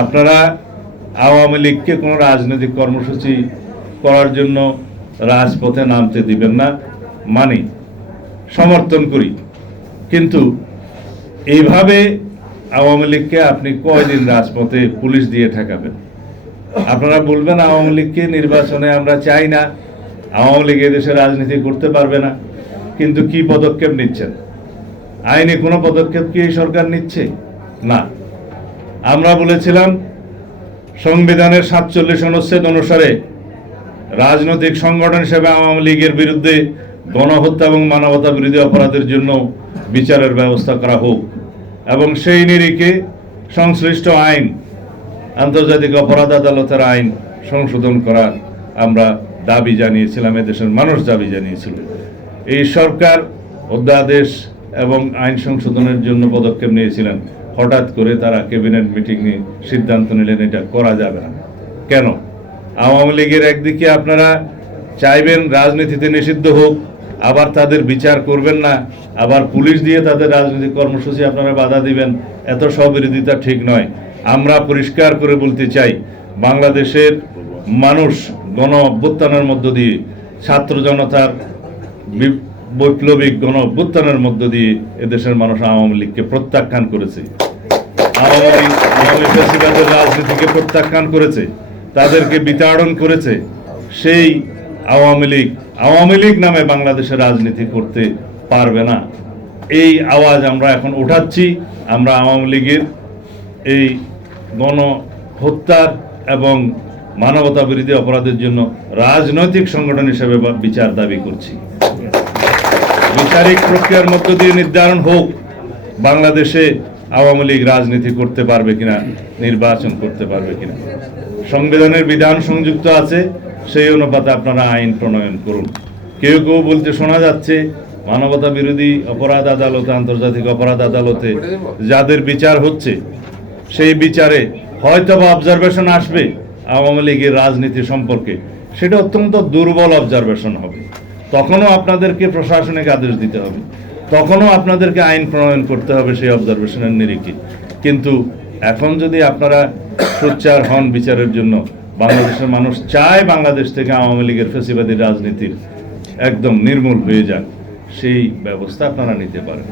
আপনারা আওয়ামী লীগকে কোনো রাজনৈতিক কর্মসূচি করার জন্য রাজপথে নামতে দিবেন না, মানি, সমর্থন করি। কিন্তু এইভাবে আওয়ামী লীগকে আপনি কয়দিন রাজপথে পুলিশ দিয়ে ঠেকাবেন? আপনারা বলবেন আওয়ামী লীগকে নির্বাচনে আমরা চাই না, আওয়ামী লীগ এদেশে রাজনীতি করতে পারবে না, কিন্তু কি পদক্ষেপ নিচ্ছেন? আইনি কোনো পদক্ষেপ কি এই সরকার নিচ্ছে? না। আমরা বলেছিলাম সংবিধানের 47 অনুচ্ছেদ অনুসারে রাজনৈতিক সংগঠন হিসেবে আওয়ামী লীগের বিরুদ্ধে গণহত্যা এবং মানবতা বিরোধী অপরাধের জন্য বিচারের ব্যবস্থা করা হোক এবং সেই নিরিখে সংশ্লিষ্ট আইন, আন্তর্জাতিক অপরাধ আদালতের আইন সংশোধন করার আমরা দাবি জানিয়েছিলাম, এদেশের মানুষ দাবি জানিয়েছিল। এই সরকার অধ্যাদেশ এবং আইন সংশোধনের জন্য পদক্ষেপ নিয়েছিলেন। হঠাৎ করে তারা ক্যাবিনেট মিটিং নিয়ে সিদ্ধান্ত নিলেন এটা করা যাবে না। কেন? আওয়ামী লীগের একদিকে আপনারা চাইবেন রাজনীতিতে নিষিদ্ধ হোক, আবার তাদের বিচার করবেন না, আবার পুলিশ দিয়ে তাদের রাজনৈতিক কর্মসূচি আপনারা বাধা দিবেন। এত স্ববিরোধিতা ঠিক নয়। আমরা পরিষ্কার করে বলতে চাই, বাংলাদেশের মানুষ গণ অভ্যুত্থানের মধ্য দিয়ে, ছাত্র জনতার বৈপ্লবিক গণ অভ্যুত্থানের মধ্য দিয়ে এদেশের মানুষ আওয়ামী লীগকে প্রত্যাখ্যান করেছে, আওয়ামী ফ্যাসিবাদের রাজনীতিকে প্রত্যাখ্যান করেছে, তাদেরকে বিতাড়ন করেছে। সেই আওয়ামী লীগ নামে বাংলাদেশের রাজনীতি করতে পারবে না। এই আওয়াজ আমরা এখন উঠাচ্ছি। আমরা আওয়ামী লীগের এই গণহত্যার এবং মানবতা বিরোধী অপরাধের জন্য রাজনৈতিক সংগঠন হিসেবে বিচার দাবি করছি। বিচারিক প্রক্রিয়ার মধ্য দিয়ে নির্ধারণ হোক বাংলাদেশে আওয়ামী লীগ রাজনীতি করতে পারবে কিনা, নির্বাচন করতে পারবে কিনা। সংবিধানের বিধান সংযুক্ত আছে, সেই অনুপাতে আপনারা আইন প্রণয়ন করুন। কেউ কেউ বলতে শোনা যাচ্ছে মানবতা বিরোধী অপরাধ আদালতে, আন্তর্জাতিক অপরাধ আদালতে যাদের বিচার হচ্ছে, সেই বিচারে হয়তো বা অবজারভেশন আসবে আওয়ামী লীগের রাজনীতি সম্পর্কে, সেটা অত্যন্ত দুর্বল অবজারভেশন হবে। তখনও আপনাদেরকে প্রশাসনিক আদেশ দিতে হবে, তখনও আপনাদেরকে আইন প্রণয়ন করতে হবে সেই অবজারভেশনের নিরিখে। কিন্তু এখন যদি আপনারা সোচ্চার হন বিচারের জন্য, বাংলাদেশের মানুষ চায় বাংলাদেশ থেকে আওয়ামী লীগের ফ্যাসিবাদী রাজনীতির একদম নির্মূল হয়ে যাক, সেই ব্যবস্থা আপনারা নিতে পারেন।